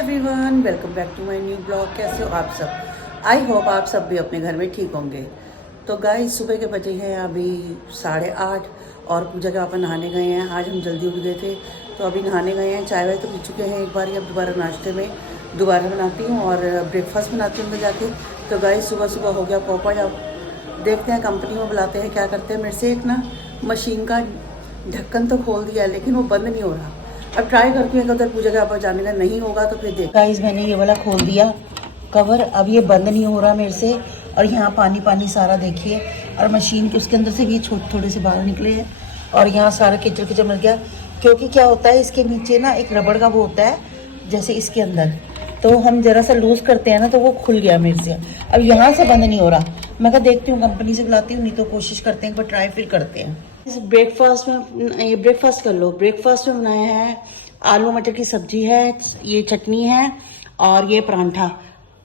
Everyone, welcome back to my new blog. कैसे हो आप सब? आई होप आप सब भी अपने घर में ठीक होंगे। तो गाइस, सुबह के बजे हैं अभी 8:30 और पूजा के पापा नहाने गए हैं। आज हम जल्दी उठ गए थे तो अभी नहाने गए हैं। चाय वाय तो पी चुके हैं एक बार, अब दोबारा नाश्ते में दोबारा बनाती हूँ और ब्रेकफास्ट बनाती हूँ जाके। तो गाइस, सुबह सुबह हो गया पॉपा। अब देखते हैं कंपनी में बुलाते हैं क्या करते हैं। मेरे से एक ना मशीन का ढक्कन तो खोल दिया है लेकिन वो बंद नहीं हो रहा। अब ट्राई करती हूँ कि उधर पूजा के पापा जाने का नहीं होगा तो फिर देख। गाइस, मैंने ये वाला खोल दिया कवर, अब ये बंद नहीं हो रहा मेरे से। और यहाँ पानी पानी सारा देखिए, और मशीन के उसके अंदर से भी थोड़े से बाहर निकले हैं और यहाँ सारा कीचड़ कीचड़ मिल गया। क्योंकि क्या होता है, इसके नीचे ना एक रबड़ का वो होता है जैसे इसके अंदर, तो हम जरा सा लूज करते हैं ना तो वो खुल गया मेरे से। अब यहाँ से बंद नहीं हो रहा। मैं कहा देखती हूँ कंपनी से बुलाती हूँ, नहीं तो कोशिश करते हैं, एक बार ट्राई फिर करते हैं। इस ब्रेकफास्ट में ये ब्रेकफास्ट कर लो। ब्रेकफास्ट में बनाया है आलू मटर की सब्जी है, ये चटनी है और ये परांठा।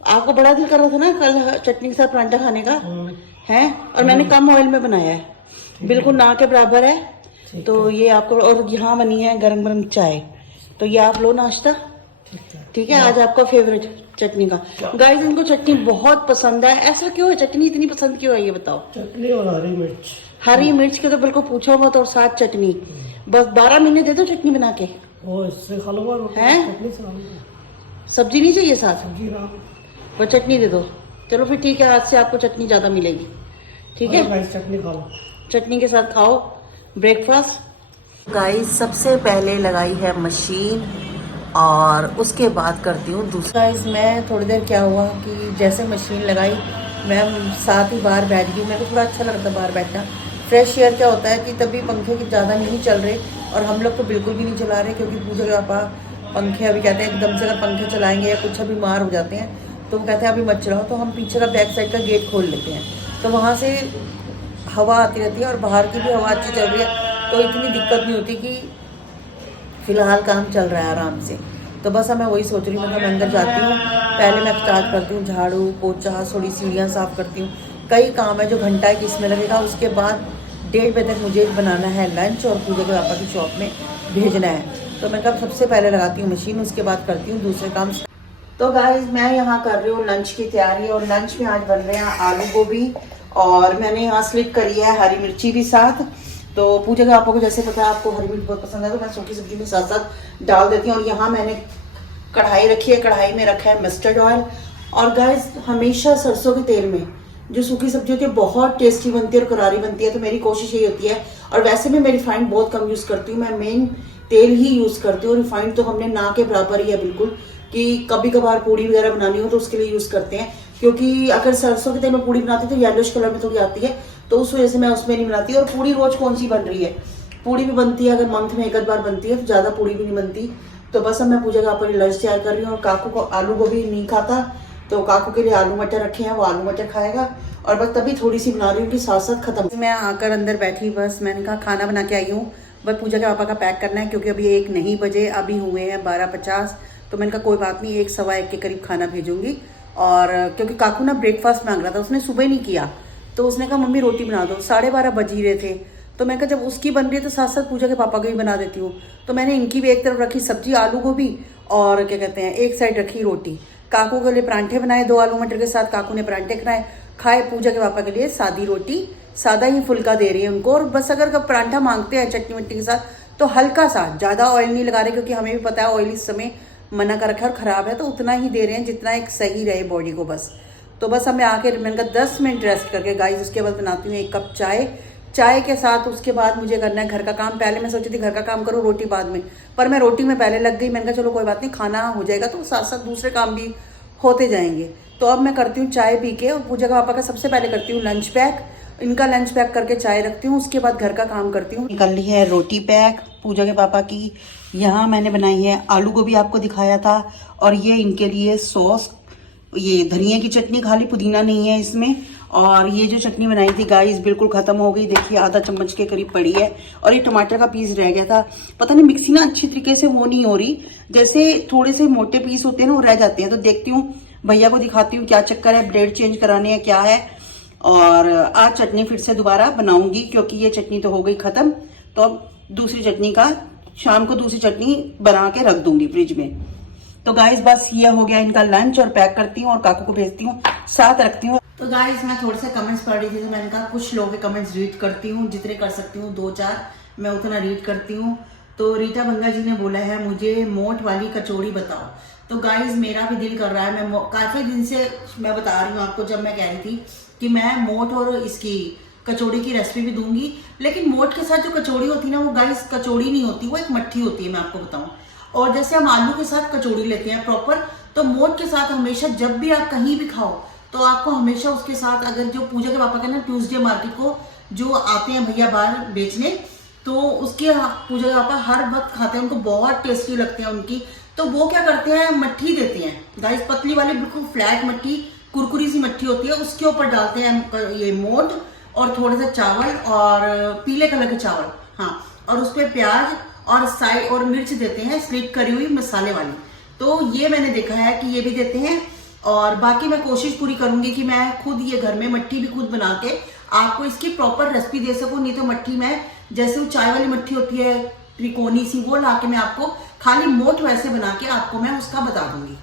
आपको बड़ा दिल कर रहा था ना कल चटनी के साथ परांठा खाने का है, और मैंने कम ऑयल में बनाया है, बिल्कुल ना के बराबर है। तो ये आपको, और यहाँ बनी है गरम गरम चाय, तो ये आप लो नाश्ता। ठीक है, आज आपका फेवरेट चटनी का। गाइस, इनको चटनी बहुत पसंद है। ऐसा क्यों है, चटनी इतनी पसंद क्यों है ये बताओ? चटनी और हरी मिर्च। हरी मिर्च के तो बिल्कुल पूछो मत, और साथ चटनी। बस 12 महीने दे दो चटनी बना के। वो इससे खा लो हैं? चटनी से खा लो। सब्जी नहीं चाहिए साथ, सब्जी ना, पर चटनी दे दो। चलो फिर ठीक है, आज से आपको चटनी ज्यादा मिलेगी। ठीक है, गाइस चटनी खा लो। चटनी के साथ खाओ ब्रेकफास्ट। गाइस, सबसे पहले लगाई है मशीन और उसके बाद करती हूँ दूसरा। गाइस, मैं थोड़ी देर क्या हुआ कि जैसे मशीन लगाई मैं साथ ही बाहर बैठ गई। मेरे को थोड़ा अच्छा लगता है बाहर बैठना। फ्रेश एयर क्या होता है कि तभी पंखे की ज़्यादा नहीं चल रहे, और हम लोग तो बिल्कुल भी नहीं चला रहे क्योंकि पूजा के पापा पंखे अभी कहते हैं एकदम से अगर पंखे चलाएंगे या कुछ अभी बीमार हो जाते हैं तो वो कहते हैं अभी मत चलाओ। तो हम पीछे का बैक साइड का गेट खोल लेते हैं, तो वहाँ से हवा आती रहती है और बाहर की भी हवा अच्छी चल रही है, तो इतनी दिक्कत नहीं होती कि फिलहाल काम चल रहा है आराम से। तो बस अब मैं वही सोच रही हूँ, मैं अंदर जाती हूँ, पहले मैं स्टार्ट करती हूँ झाड़ू पोछा, थोड़ी सीढ़ियाँ साफ़ करती हूँ। कई काम है जो घंटा एक इसमें लगेगा। उसके बाद 1:30 बजे तक मुझे बनाना है लंच और पूजा के पापा की शॉप में भेजना है। तो मैं कब सबसे पहले लगाती हूँ मशीन, उसके बाद करती हूँ दूसरे काम। तो गाइस, मैं यहाँ कर रही हूँ लंच की तैयारी, और लंच में आज बन रहे हैं आलू गोभी, और मैंने यहाँ स्लिट करी है हरी मिर्ची भी साथ। तो पूजा के पापा को जैसे पता है आपको हरी मिर्च बहुत पसंद है, तो मैं सूखी सब्जी में साथ साथ डाल देती हूँ। और यहाँ मैंने कढ़ाई रखी है, कढ़ाई में रखा है मस्टर्ड ऑयल। और गाइस, हमेशा सरसों के तेल में जो सूखी सब्जी होती है बहुत टेस्टी बनती है और करारी बनती है। तो मेरी कोशिश यही होती है, और वैसे भी मैं रिफाइंड बहुत कम यूज़ करती हूँ, मैं मेन तेल ही यूज़ करती हूँ। रिफाइंड तो हमने ना के बराबर ही है बिल्कुल, कि कभी कभार पूड़ी वगैरह बनानी हो तो उसके लिए यूज़ करते हैं। क्योंकि अगर सरसों के तेल में पूड़ी बनाती तो येलोइश कलर में थोड़ी आती है, तो उस वजह से मैं उसमें नहीं बनाती। और पूड़ी रोज कौन सी बन रही है, पूड़ी भी बनती है अगर मंथ में एक आध बार बनती है, तो ज़्यादा पूड़ी भी नहीं बनती। तो बस अब मैं पूजा का अपनी लंच तैयार कर रही हूँ। और काकू को आलू गोभी नहीं खाता, तो काकू के लिए आलू मटर रखे हैं, वो आलू मटर खाएगा। और बस तभी थोड़ी सी बना रही हूँ कि साथ साथ खत्म। मैं आकर अंदर बैठी, बस मैंने कहा खाना बना के आई हूँ, बस पूजा के पापा का पैक करना है क्योंकि अभी 1 नहीं बजे, अभी हुए हैं 12:50। तो मैंने कहा कोई बात नहीं, 1 सवा 1 के करीब खाना भेजूंगी। और क्योंकि काकू ना ब्रेकफास्ट मांग रहा था, उसने सुबह नहीं किया, तो उसने कहा मम्मी रोटी बना दो। 12:30 बज ही रहे थे, तो मैं कहा जब उसकी बन रही है तो साथ साथ पूजा के पापा की भी बना देती हूँ। तो मैंने इनकी भी एक तरफ रखी सब्जी आलू गोभी, और क्या कहते हैं एक साइड रखी रोटी। काकू के लिए परांठे बनाए 2 आलू मटर के साथ, काकू ने परांठे खाए। पूजा के पापा के लिए सादी रोटी, सादा ही फुल्का दे रही है उनको। और बस अगर कब परांठा मांगते हैं चटनी वटनी के साथ तो हल्का सा, ज़्यादा ऑयल नहीं लगा रहे क्योंकि हमें भी पता है ऑयल इस समय मना कर रखा है और ख़राब है, तो उतना ही दे रहे हैं जितना एक सही रहे बॉडी को बस। तो बस अब मैं आके मैंने कहा 10 मिनट रेस्ट करके गाइस उसके बाद बनाती हूँ 1 कप चाय के साथ। उसके बाद मुझे करना है घर का काम। पहले मैं सोची थी घर का काम करूँ रोटी बाद में, पर मैं रोटी में पहले लग गई। मैंने कहा चलो कोई बात नहीं, खाना हो जाएगा तो साथ साथ दूसरे काम भी होते जाएंगे। तो अब मैं करती हूँ चाय पी के, और पूजा का पापा का सबसे पहले करती हूँ लंच पैक। इनका लंच पैक करके चाय रखती हूँ, उसके बाद घर का काम करती हूँ। निकल ली है रोटी पैक पूजा के पापा की। यहाँ मैंने बनाई है आलू गोभी, आपको दिखाया था, और ये इनके लिए सॉस, ये धनिया की चटनी, खाली पुदीना नहीं है इसमें। और ये जो चटनी बनाई थी गाइस बिल्कुल खत्म हो गई, देखिए आधा चम्मच के करीब पड़ी है। और ये टमाटर का पीस रह गया था, पता नहीं मिक्सी ना अच्छी तरीके से वो नहीं हो रही, जैसे थोड़े से मोटे पीस होते हैं ना वो रह जाते हैं। तो देखती हूँ, भैया को दिखाती हूँ क्या चक्कर है, ब्लेड चेंज कराने हैं क्या है। और आज चटनी फिर से दोबारा बनाऊंगी क्योंकि ये चटनी तो हो गई खत्म, तो अब दूसरी चटनी का शाम को दूसरी चटनी बना के रख दूंगी फ्रिज में। तो गाइस बस ये हो गया इनका लंच, और पैक करती हूँ और काकू को भेजती हूँ, साथ रखती हूँ। तो गाइस मैं थोड़े से कमेंट्स पढ़ रही थी, तो मैंने कहा कुछ लोगों के कमेंट्स रीड करती हूँ, जितने कर सकती हूँ 2-4 मैं उतना रीड करती हूँ। तो रीटा बंगा जी ने बोला है मुझे मोट वाली कचौड़ी बताओ। तो गाइस मेरा भी दिल कर रहा है, मैं काफी दिन से मैं बता रही हूँ आपको, जब मैं कह रही थी कि मैं मोट और इसकी कचौड़ी की रेसिपी भी दूंगी, लेकिन मोट के साथ जो कचौड़ी होती है ना, वो गाइस कचौड़ी नहीं होती, वो एक मट्ठी होती है, मैं आपको बताऊं। और जैसे हम आलू के साथ कचौड़ी लेते हैं प्रॉपर, तो मोट के साथ हमेशा जब भी आप कहीं भी खाओ तो आपको हमेशा उसके साथ, अगर जो पूजा के पापा के ना ट्यूसडे मार्केट को जो आते हैं भैया बाहर बेचने, तो उसके पूजा के पापा हर वक्त खाते हैं, उनको बहुत टेस्टी लगते हैं उनकी। तो वो क्या करते हैं, मट्ठी देते हैं गाइस, पतली वाली बिल्कुल फ्लैट मट्ठी, कुरकुरी सी मट्ठी होती है, उसके ऊपर डालते हैं ये मोट और थोड़ा सा चावल और पीले कलर के चावल, हाँ, और उस पर प्याज और साइड और मिर्च देते हैं स्लिट करी हुई मसाले वाली। तो ये मैंने देखा है कि ये भी देते हैं, और बाकी मैं कोशिश पूरी करूंगी कि मैं खुद ये घर में मट्ठी भी खुद बना के आपको इसकी प्रॉपर रेसिपी दे सकूं। नहीं तो मट्ठी में जैसे वो चाय वाली मट्ठी होती है त्रिकोणी सी, वो ला के मैं आपको खाली मोट वैसे बना के आपको मैं उसका बता दूंगी।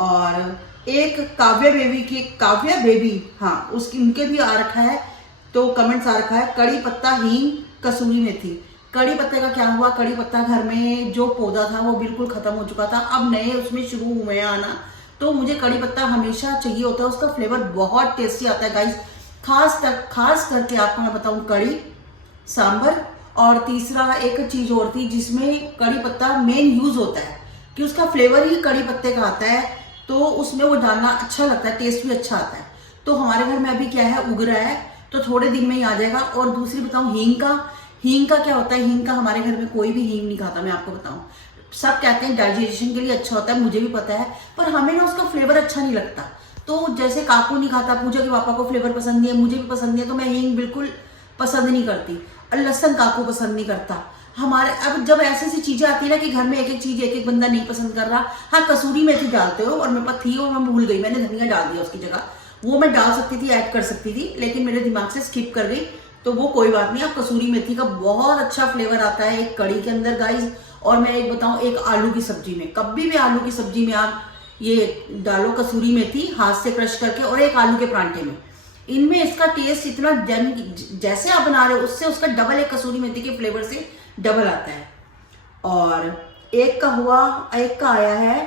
और एक काव्या बेबी, हाँ, उसकी उनके भी आ रखा है, तो कमेंट्स आ रखा है कड़ी पत्ता हींग कसूरी मेथी। कड़ी पत्ते का क्या हुआ, कड़ी पत्ता घर में जो पौधा था वो बिल्कुल खत्म हो चुका था, अब नए उसमें शुरू हुए आना, तो मुझे कड़ी पत्ता हमेशा चाहिए होता है, उसका फ्लेवर बहुत टेस्टी आता है गाइस। खास करके आपको मैं बताऊं कड़ी सांबर, और तीसरा एक चीज और थी जिसमें कड़ी पत्ता मेन यूज होता है, कि उसका फ्लेवर ही कड़ी पत्ते का आता है, तो उसमें वो डालना अच्छा लगता है, टेस्ट भी अच्छा आता है। तो हमारे घर में अभी क्या है, उग रहा है, तो थोड़े दिन में ही आ जाएगा। और दूसरी बताऊं हींग का क्या होता है, हींग का हमारे घर में कोई भी हींग नहीं खाता, मैं आपको बताऊं। सब कहते हैं डाइजेशन के लिए अच्छा होता है, मुझे भी पता है, पर हमें ना उसका फ्लेवर अच्छा नहीं लगता। तो जैसे काकू नहीं खाता, पूजा के पापा को फ्लेवर पसंद नहीं है, मुझे भी पसंद नहीं है, तो मैं हींग बिल्कुल पसंद नहीं करती। और लहसुन काकू पसंद नहीं करता। हमारे अब जब ऐसी ऐसी चीजें आती है ना कि घर में एक एक चीज एक एक बंदा नहीं पसंद कर रहा, हाँ कसूरी मेथी डालते हो, और मेरे पास थी और मैं भूल गई, मैंने धनिया डाल दिया उसकी जगह, वो मैं डाल सकती थी, ऐड कर सकती थी, लेकिन मेरे दिमाग से स्किप कर गई, तो वो कोई बात नहीं। अब कसूरी मेथी का बहुत अच्छा फ्लेवर आता है एक कड़ी के अंदर गाइस। और मैं एक बताऊं, एक आलू की सब्जी में, कभी भी आलू की सब्जी में आप ये डालो कसूरी मेथी हाथ से क्रश करके, और एक आलू के परांठे में, इनमें इसका टेस्ट इतना जैसे आप बना रहे हो उससे उसका डबल, एक कसूरी मेथी के फ्लेवर से डबल आता है। और एक का आया है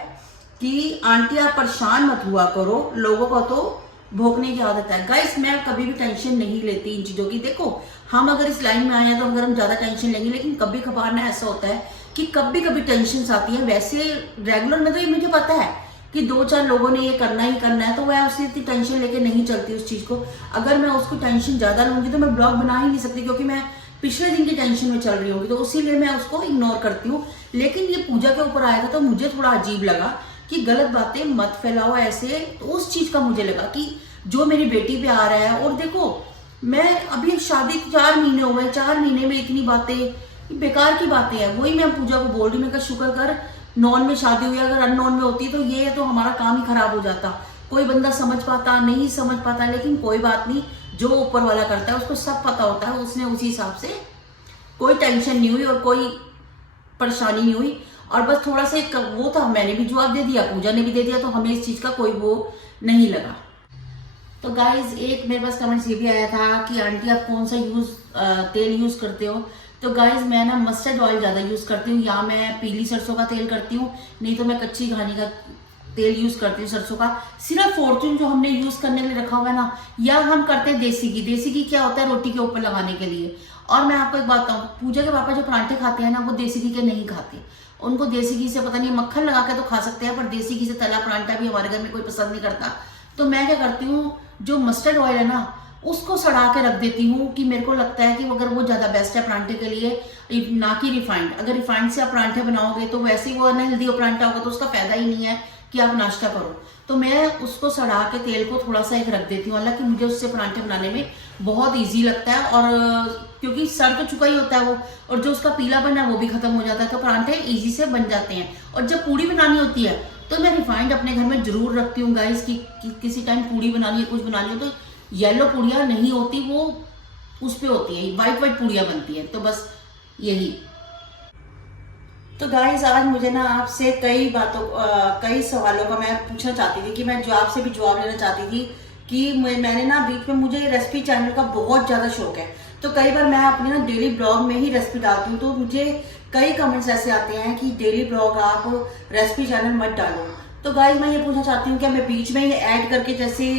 कि आंटी आप परेशान मत हुआ करो, लोगों को तो भोगने की आदत है। गाइस मैं कभी भी टेंशन नहीं लेती इन चीजों की। देखो हम अगर इस लाइन में आए हैं तो अगर हम ज्यादा टेंशन लेंगे, लेकिन कभी कभार ना ऐसा होता है कि कभी कभी टेंशन आती है। वैसे रेगुलर में तो ये मुझे पता है कि 2-4 लोगों ने ये करना ही करना है, तो मैं उससे इतनी टेंशन लेके नहीं चलती उस चीज को। अगर मैं उसको टेंशन ज्यादा लूंगी तो मैं ब्लॉग बना ही नहीं सकती, क्योंकि मैं पिछले दिन की टेंशन में चल रही होंगी, तो इसीलिए मैं उसको इग्नोर करती हूँ। लेकिन ये पूजा के ऊपर आया था तो मुझे थोड़ा अजीब लगा कि गलत बातें मत फैलाओ ऐसे, तो उस चीज का मुझे लगा कि जो मेरी बेटी पे आ रहा है। और देखो मैं अभी शादी 4 महीने हो गए, 4 महीने में इतनी बातें बेकार की बातें हैं, वही मैं पूजा को बोल रही, मैं शुक्र कर नॉन में शादी हुई, अगर अननॉन में होती तो ये तो हमारा काम ही खराब हो जाता। कोई बंदा समझ पाता नहीं समझ पाता, लेकिन कोई बात नहीं, जो ऊपर वाला करता है उसको सब पता होता है, उसने उसी हिसाब से कोई टेंशन नहीं हुई और कोई परेशानी नहीं हुई। और बस थोड़ा सा वो था, मैंने भी जवाब दे दिया, पूजा ने भी दे दिया, तो हमें इस चीज का कोई वो नहीं लगा। तो गाइज एक मेरे पास कमेंट्स ये भी आया था कि आंटी आप कौन सा तेल यूज करते हो। तो गाइज मैं ना मस्टर्ड ऑयल ज्यादा यूज करती हूँ, या मैं पीली सरसों का तेल करती हूँ, नहीं तो मैं कच्ची घानी का तेल यूज करती हूँ सरसों का। सिर्फ फॉर्च्यून जो हमने यूज करने के लिए रखा हुआ है ना, या हम करते हैं देसी घी। देसी घी क्या होता है, रोटी के ऊपर लगाने के लिए। और मैं आपको एक बात बताऊँ, पूजा के पापा जो परांठे खाते हैं ना, वो देसी घी के नहीं खाते। उनको देसी घी से पता नहीं, मक्खन लगा के तो खा सकते हैं, पर देसी घी से तला परांठा भी हमारे घर में कोई पसंद नहीं करता। तो मैं क्या करती हूँ, जो मस्टर्ड ऑयल है ना उसको सड़ा के रख देती हूँ, कि मेरे को लगता है कि अगर वो ज्यादा बेस्ट है परांठे के लिए, ना कि रिफाइंड। अगर रिफाइंड से आप परांठे बनाओगे तो वैसे ही वो अनहेल्दी परांठा होगा, तो उसका फायदा ही नहीं है कि आप नाश्ता करो। तो मैं उसको सड़ा के तेल को थोड़ा सा एक रख देती हूँ, हालांकि मुझे उससे परांठे बनाने में बहुत ईजी लगता है, और क्योंकि सड़ तो चुका ही होता है वो, और जो उसका पीलापन है वो भी खत्म हो जाता है, तो परांठे ईजी से बन जाते हैं। और जब पूड़ी बनानी होती है तो मैं रिफाइंड अपने घर में जरूर रखती हूँ गाइस, कि किसी टाइम पूड़ी बनानी है, कुछ बनानी है, तो येलो पूड़ियाँ नहीं होती, वो उस पे होती है, व्हाइट पूड़ियाँ बनती है। तो बस यही। तो गाइस आज मुझे ना आपसे कई सवालों का मैं पूछना चाहती थी कि मैं जो आपसे भी जवाब लेना चाहती थी कि मैंने ना बीच में मुझे रेसिपी चैनल का बहुत ज़्यादा शौक है। तो कई बार मैं अपने ना डेली ब्लॉग में ही रेसिपी डालती हूँ, तो मुझे कई कमेंट्स ऐसे आते हैं कि डेली ब्लॉग आप रेसिपी चैनल मत डालो। तो गाइस मैं ये पूछना चाहती हूँ कि मैं बीच में ही ऐड करके जैसे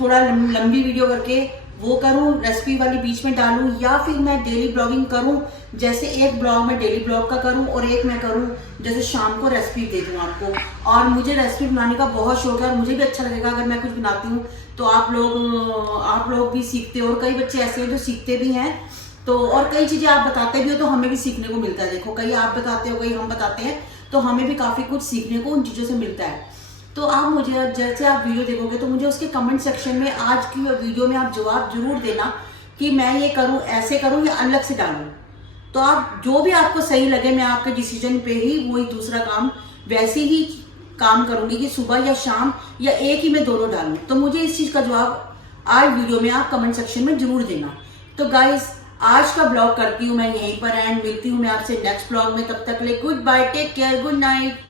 थोड़ा लंबी वीडियो करके वो करूं, रेसिपी वाली बीच में डालूं, या फिर मैं डेली ब्लॉगिंग करूं, जैसे एक ब्लॉग में डेली ब्लॉग का करूं और एक मैं करूं जैसे शाम को रेसिपी दे दूं आपको। और मुझे रेसिपी बनाने का बहुत शौक है और मुझे भी अच्छा लगेगा अगर मैं कुछ बनाती हूँ तो आप लोग भी सीखते हो, और कई बच्चे ऐसे हैं जो सीखते भी हैं। तो और कई चीजें आप बताते भी हो तो हमें भी सीखने को मिलता है। देखो, कई आप बताते हो, कई हम बताते हैं, तो हमें भी काफी कुछ सीखने को उन चीजों से मिलता है। तो आप मुझे जैसे आप वीडियो देखोगे तो मुझे उसके कमेंट सेक्शन में आज की वीडियो में आप जवाब जरूर देना कि मैं ये करूं, ऐसे करूं या अलग से डालूं। तो आप जो भी आपको सही लगे, मैं आपके डिसीजन पे ही वही दूसरा काम वैसे ही काम करूंगी कि सुबह या शाम या एक ही में दोनों डालूं। तो मुझे इस चीज का जवाब आज वीडियो में आप कमेंट सेक्शन में जरूर देना। तो गाइस आज का ब्लॉग करती हूँ मैं यहीं पर एंड मिलती हूँ मैं आपसे नेक्स्ट ब्लॉग में। तब तक के लिए good bye, take care, good night.